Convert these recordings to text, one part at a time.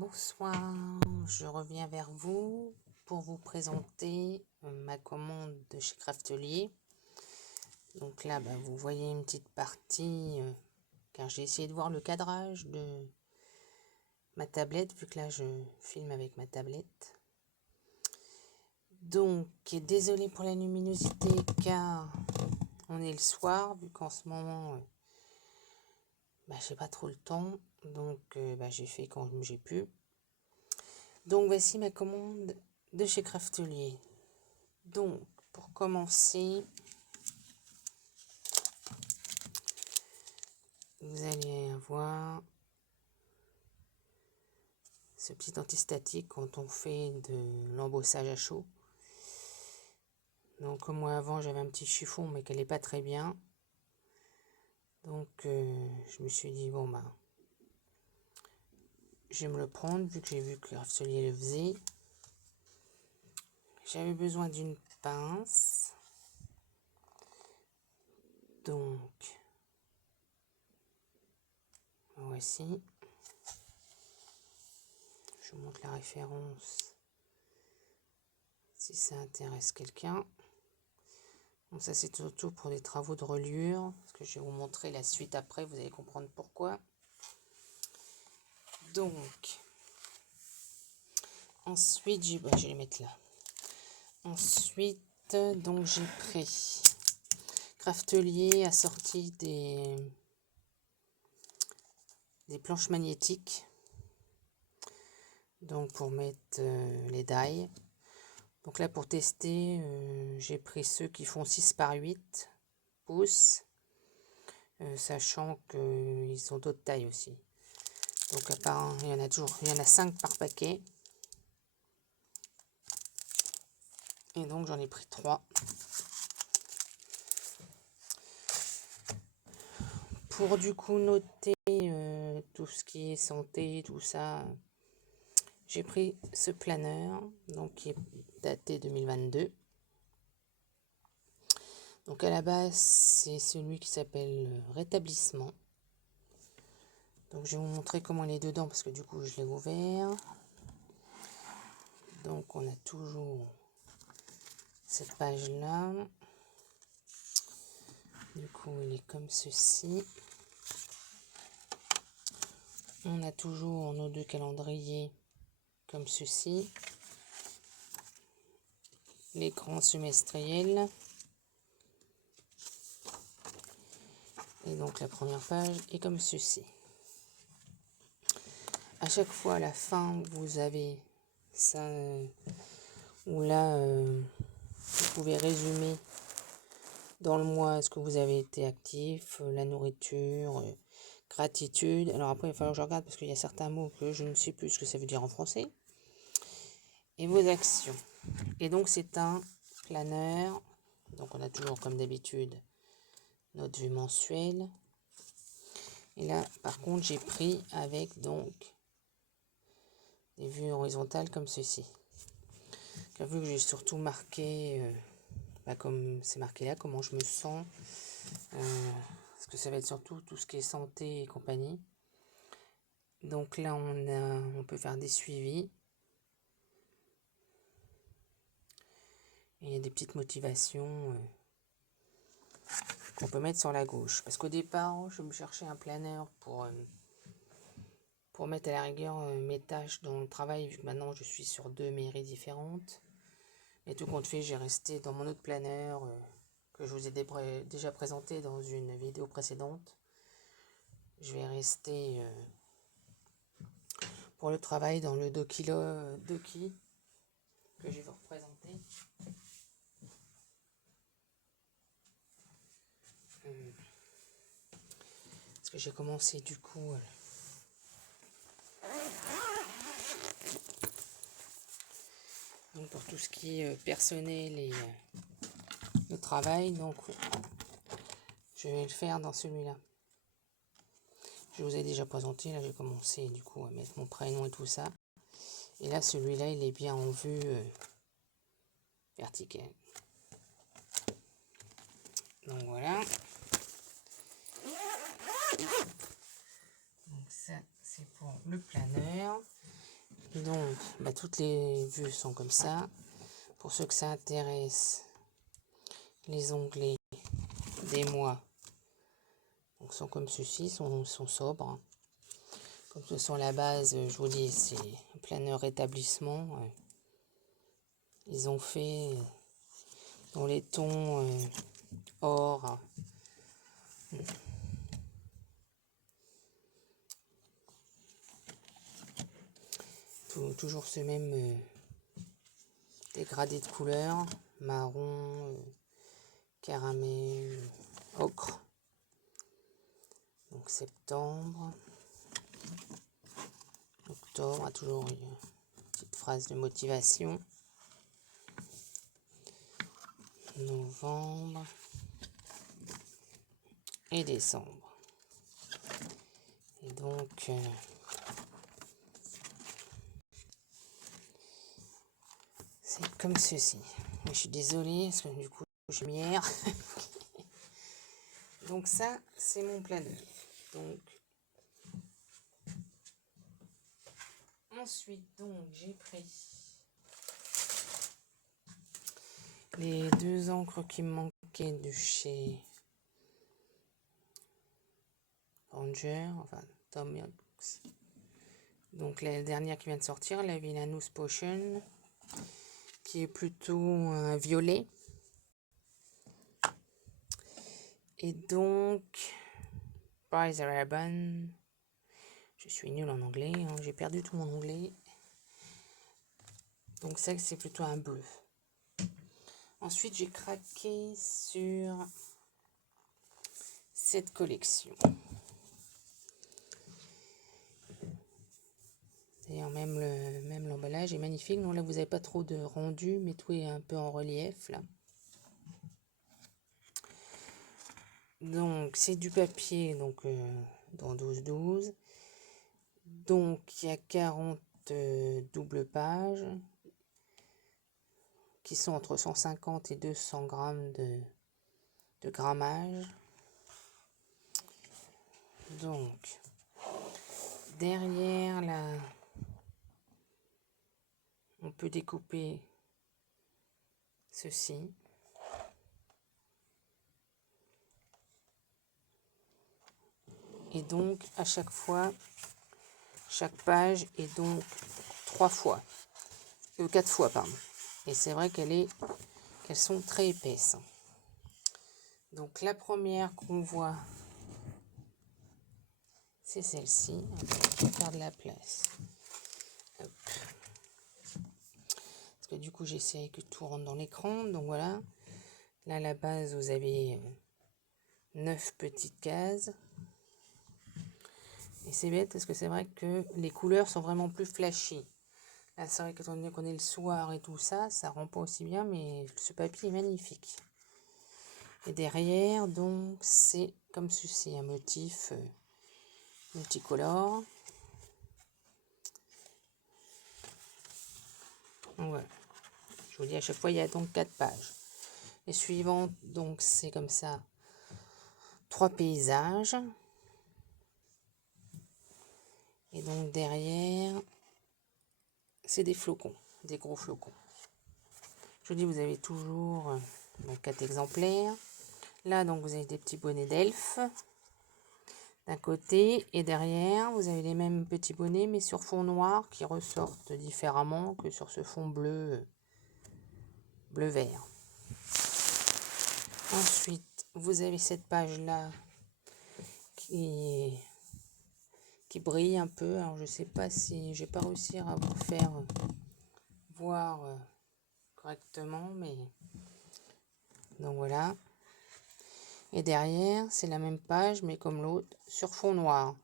Bonsoir, je reviens vers vous pour vous présenter ma commande de chez Craftelier. Donc là, vous voyez une petite partie, car j'ai essayé de voir le cadrage de ma tablette, vu que là je filme avec ma tablette. Donc, désolé pour la luminosité, car on est le soir, vu qu'en ce moment, j'ai pas trop le temps, donc j'ai fait quand j'ai pu. Donc voici ma commande de chez Craftelier. Donc pour commencer, vous allez avoir ce petit antistatique quand on fait de l'embossage à chaud. Donc moi avant j'avais un petit chiffon mais qu'elle n'est pas très bien. Donc je me suis dit je vais me le prendre vu que j'ai vu que Craftelier le faisait. J'avais besoin d'une pince. Donc voici. Je vous montre la référence si ça intéresse quelqu'un. Bon, ça c'est surtout pour des travaux de reliure, parce que je vais vous montrer la suite après, vous allez comprendre pourquoi. Donc, ensuite, je vais les mettre là. Ensuite, donc j'ai pris Craftelier a sorti des planches magnétiques. Donc pour mettre les die. Donc là pour tester, j'ai pris ceux qui font 6 par 8 pouces. Sachant qu'ils ont d'autres tailles aussi. Donc apparemment, il y en a 5 par paquet. Et donc j'en ai pris 3. Pour du coup noter tout ce qui est santé, tout ça, j'ai pris ce planeur, donc qui est daté 2022. Donc à la base, c'est celui qui s'appelle Rétablissement. Donc je vais vous montrer comment il est dedans, parce que du coup je l'ai ouvert. Donc on a toujours cette page-là. Du coup il est comme ceci. On a toujours nos 2 calendriers comme ceci. L'écran semestriel. Et donc la première page est comme ceci. À chaque fois à la fin vous avez ça où là vous pouvez résumer dans le mois est-ce que vous avez été actif, la nourriture, gratitude. Alors après il va falloir que je regarde parce qu'il y a certains mots que je ne sais plus ce que ça veut dire en français. Et vos actions. Et donc c'est un planeur. Donc on a toujours comme d'habitude notre vue mensuelle. Et là par contre j'ai pris avec donc des vues horizontales comme ceci. Car vu que j'ai surtout marqué, comme c'est marqué là, comment je me sens, parce que ça va être surtout tout ce qui est santé et compagnie. Donc là on peut faire des suivis. Et il y a des petites motivations qu'on peut mettre sur la gauche. Parce qu'au départ, je me cherchais un planeur pour mettre à la rigueur mes tâches dans le travail, vu que maintenant je suis sur 2 mairies différentes. Et tout compte fait, j'ai resté dans mon autre planeur que je vous ai déjà présenté dans une vidéo précédente. Je vais rester pour le travail dans le Doki que je vais vous représenter. Parce que j'ai commencé du coup donc pour tout ce qui est personnel et le travail, donc je vais le faire dans celui-là. Je vous ai déjà présenté, là j'ai commencé du coup à mettre mon prénom et tout ça. Et là celui-là il est bien en vue verticale. Donc voilà. Donc ça c'est pour le planeur. Donc, toutes les vues sont comme ça. Pour ceux que ça intéresse, les onglets des mois donc, sont comme ceci, sont sobres. Comme ce sont la base, je vous dis, c'est planeur établissement. Ils ont fait dans les tons or. Toujours ce même dégradé de couleurs, marron, caramel, ocre. Donc septembre, octobre, a toujours une petite phrase de motivation. Novembre et décembre. Et donc c'est comme ceci. Je suis désolée parce que du coup je lumière. Donc ça c'est mon planeur. Donc ensuite donc j'ai pris les 2 encres qui me manquaient de chez Ranger, enfin Tom Yorks. Donc la dernière qui vient de sortir, la Villainous Potion, qui est plutôt un violet. Et donc Price Ribbon. Je suis nulle en anglais, hein, j'ai perdu tout mon anglais. Donc ça c'est plutôt un bleu. Ensuite j'ai craqué sur cette collection. D'ailleurs même l'emballage est magnifique. Donc là vous n'avez pas trop de rendu, mais tout est un peu en relief là. Donc c'est du papier donc dans 12-12. Donc il y a 40 doubles pages qui sont entre 150 et 200 grammes de grammage. Donc derrière là, on peut découper ceci. Et donc à chaque fois, chaque page est donc 3 fois, 4 fois pardon. Et c'est vrai qu'elles sont très épaisses. Donc la première qu'on voit, c'est celle-ci. Je vais faire de la place. Hop. Parce que du coup j'essaie que tout rentre dans l'écran. Donc voilà. Là à la base vous avez 9 petites cases. Et c'est bête parce que c'est vrai que les couleurs sont vraiment plus flashy. Là c'est vrai que étant donné qu'on est le soir et tout ça, ça rend pas aussi bien, mais ce papier est magnifique. Et derrière, donc, c'est comme ceci, un motif multicolore. Voilà. Je vous dis, à chaque fois, il y a donc 4 pages. Les suivantes, donc, c'est comme ça, 3 paysages. Et donc, derrière, c'est des flocons, des gros flocons. Je vous dis, vous avez toujours donc, 4 exemplaires. Là, donc, vous avez des petits bonnets d'elfes d'un côté, et derrière vous avez les mêmes petits bonnets mais sur fond noir qui ressortent différemment que sur ce fond bleu vert. Ensuite vous avez cette page là qui brille un peu. Alors je sais pas si je vais pas réussir à vous faire voir correctement, mais donc voilà. Et derrière c'est la même page mais comme l'autre sur fond noir.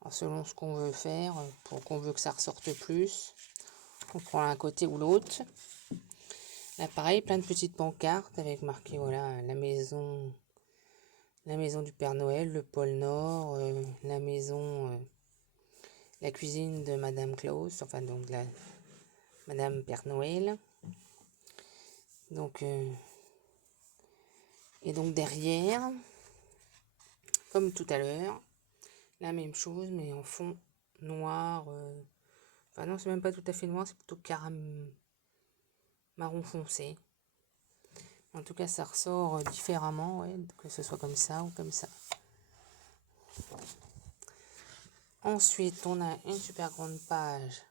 Alors, selon ce qu'on veut faire, pour qu'on veut que ça ressorte plus, on prend un côté ou l'autre. Là pareil, plein de petites pancartes avec marqué voilà la maison du Père Noël, le pôle Nord, la maison, la cuisine de Madame Claus, enfin donc la Madame Père Noël. Donc et donc derrière, comme tout à l'heure, la même chose mais en fond noir, Enfin non, c'est même pas tout à fait noir, c'est plutôt marron foncé. En tout cas, ça ressort différemment, ouais, que ce soit comme ça ou comme ça. Ensuite, on a une super grande page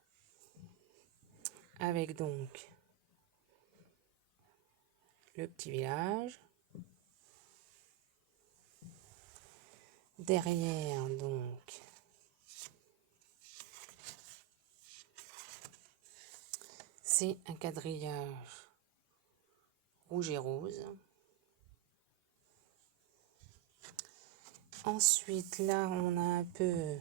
avec donc le petit village. Derrière, donc, c'est un quadrillage rouge et rose. Ensuite, là, on a un peu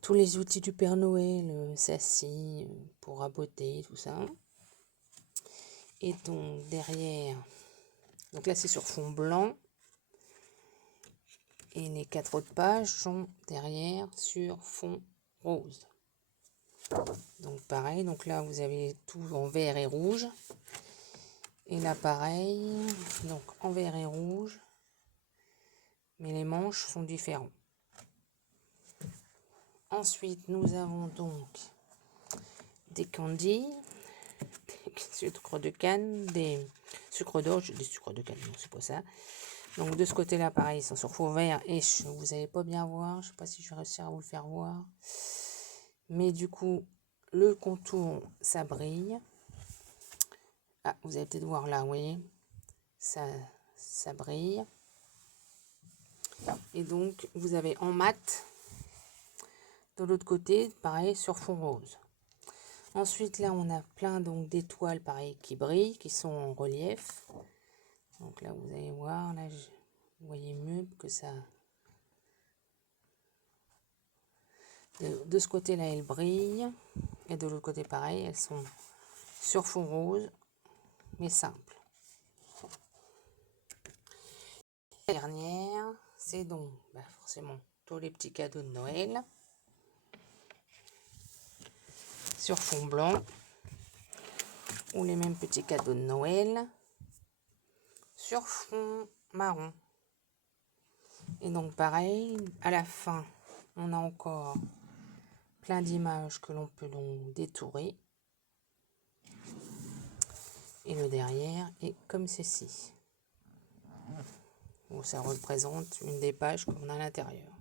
tous les outils du Père Noël, saci, pour raboter, tout ça. Et donc, derrière, donc là, c'est sur fond blanc. Et les 4 autres pages sont derrière sur fond rose. Donc, pareil, donc là, vous avez tout en vert et rouge. Et là, pareil, donc en vert et rouge. Mais les manches sont différents. Ensuite, nous avons donc des candies, des sucres de canne, des sucres d'orge, des sucres de canne, non, c'est pas ça. Donc de ce côté-là, pareil, ils sont sur fond vert et vous n'allez pas bien voir. Je sais pas si je vais réussir à vous le faire voir. Mais du coup, le contour, ça brille. Ah, vous allez peut-être voir là, vous voyez, ça brille. Et donc, vous avez en mat, de l'autre côté, pareil, sur fond rose. Ensuite, là, on a plein donc d'étoiles, pareil, qui brillent, qui sont en relief. Donc là, vous allez voir, là, vous voyez mieux que ça. De ce côté-là, elles brillent. Et de l'autre côté, pareil, elles sont sur fond rose, mais simple. La dernière, c'est donc forcément tous les petits cadeaux de Noël. Sur fond blanc. Ou les mêmes petits cadeaux de Noël. Sur fond marron. Et donc pareil, à la fin, on a encore plein d'images que l'on peut donc détourer. Et le derrière est comme ceci. Où ça représente une des pages qu'on a à l'intérieur.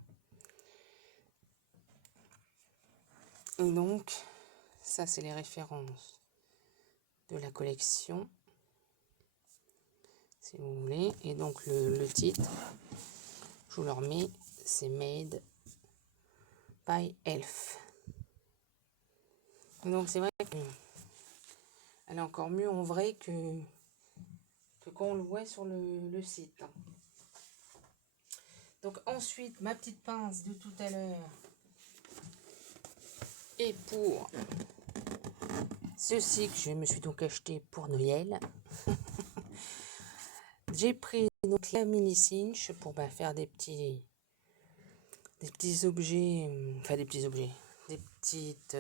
Et donc, ça c'est les références de la collection, si vous voulez. Et donc le titre, je vous le remets, c'est Made by Elf. Donc c'est vrai qu'elle est encore mieux en vrai que quand on le voit sur le site. Donc ensuite, ma petite pince de tout à l'heure. Et pour ceci que je me suis donc acheté pour Noël, j'ai pris donc la mini cinch pour faire des petits objets, enfin des petits objets, des petites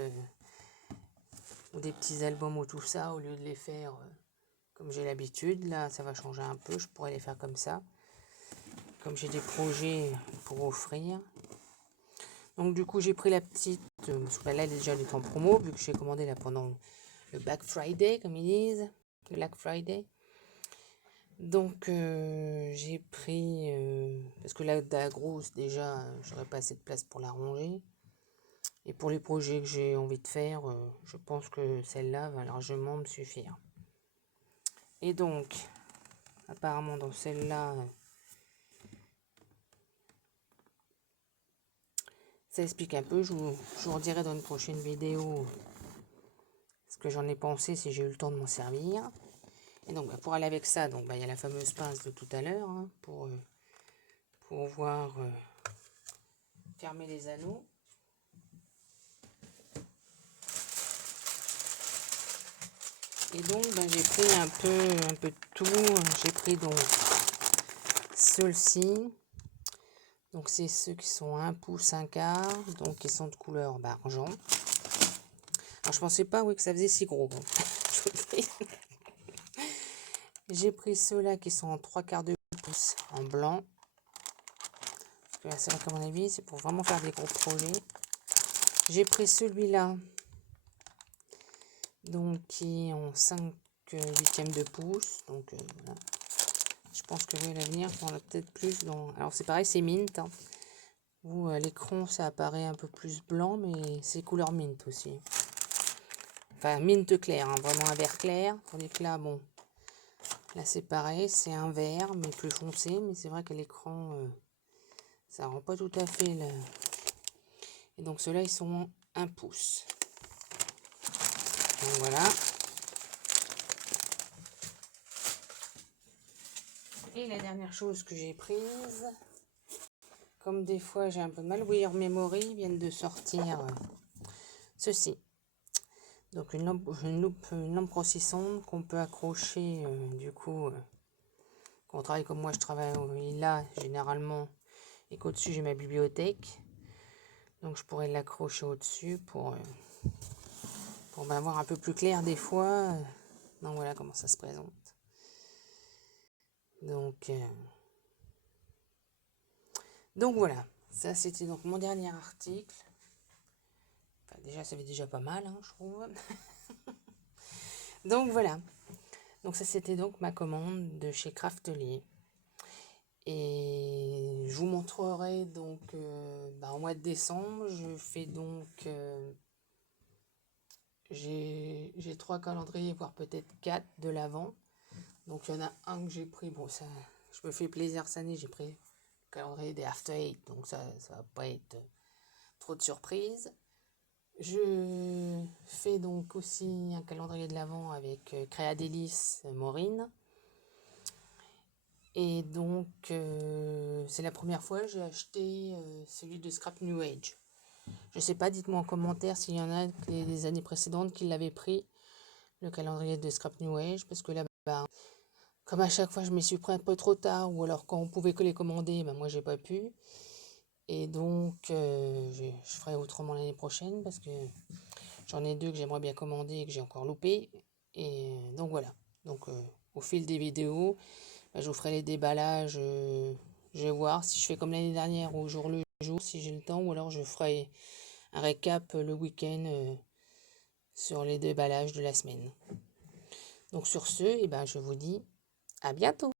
ou des petits albums ou tout ça, au lieu de les faire comme j'ai l'habitude. Là, ça va changer un peu, je pourrais les faire comme ça, comme j'ai des projets pour offrir. Donc du coup, j'ai pris la petite, parce que là, elle est déjà en promo, vu que j'ai commandé là pendant le Black Friday, comme ils disent, le Black Friday. Donc j'ai pris, parce que la grosse déjà, j'aurais pas assez de place pour la ranger. Et pour les projets que j'ai envie de faire, je pense que celle-là va largement me suffire. Et donc, apparemment dans celle-là, ça explique un peu. Je vous redirai dans une prochaine vidéo ce que j'en ai pensé, si j'ai eu le temps de m'en servir. Et donc pour aller avec ça, donc il y a la fameuse pince de tout à l'heure, hein, pour pouvoir fermer les anneaux. Et donc j'ai pris un peu de tout. J'ai pris donc ceux-ci. Donc c'est ceux qui sont 1 pouce 1 quart, donc qui sont de couleur argent. Alors je pensais pas que ça faisait si gros. J'ai pris ceux-là qui sont en 3/4 de pouce en blanc. Parce que là c'est vrai qu'à mon avis c'est pour vraiment faire des gros projets. J'ai pris celui-là, donc qui est en 5 huitièmes de pouce. Donc voilà. Je pense que oui, à l'avenir, on en a peut-être plus dans... Alors c'est pareil, c'est mint. Hein. Où l'écran, ça apparaît un peu plus blanc, mais c'est couleur mint aussi. Enfin, mint clair, hein, vraiment un vert clair. Tandis que là, bon, là c'est pareil, c'est un vert, mais plus foncé. Mais c'est vrai que l'écran, ça rend pas tout à fait le... Et donc ceux-là, ils sont 1 pouce. Donc voilà. Et la dernière chose que j'ai prise, comme des fois j'ai un peu de mal, Wear Memory viennent de sortir ceci. Donc une lampe grossissante qu'on peut accrocher du coup, quand on travaille comme moi je travaille là généralement, et qu'au-dessus j'ai ma bibliothèque. Donc je pourrais l'accrocher au-dessus pour avoir un peu plus clair des fois. Donc voilà comment ça se présente. Donc voilà, ça c'était donc mon dernier article. Enfin, déjà ça fait déjà pas mal, hein, je trouve. Donc voilà. Donc ça c'était donc ma commande de chez Craftelier. Et je vous montrerai donc au mois de décembre, je fais donc j'ai 3 calendriers, voire peut-être 4 de l'avant. Donc il y en a un que j'ai pris, bon ça je me fais plaisir cette année, j'ai pris le calendrier des After Eight, donc ça va pas être trop de surprises. Je fais donc aussi un calendrier de l'avant avec Créa Délices Maureen. Et donc, c'est la première fois que j'ai acheté celui de Scrap New Age. Je sais pas, dites-moi en commentaire s'il y en a des années précédentes qui l'avaient pris, le calendrier de Scrap New Age, parce que là, comme à chaque fois, je m'y suis pris un peu trop tard, ou alors quand on pouvait que les commander, moi j'ai pas pu. Et donc, je ferai autrement l'année prochaine, parce que j'en ai 2 que j'aimerais bien commander et que j'ai encore loupé. Et donc voilà. Donc, au fil des vidéos, je vous ferai les déballages. Je vais voir si je fais comme l'année dernière au jour le jour, si j'ai le temps, ou alors je ferai un récap le week-end sur les déballages de la semaine. Donc sur ce, je vous dis à bientôt.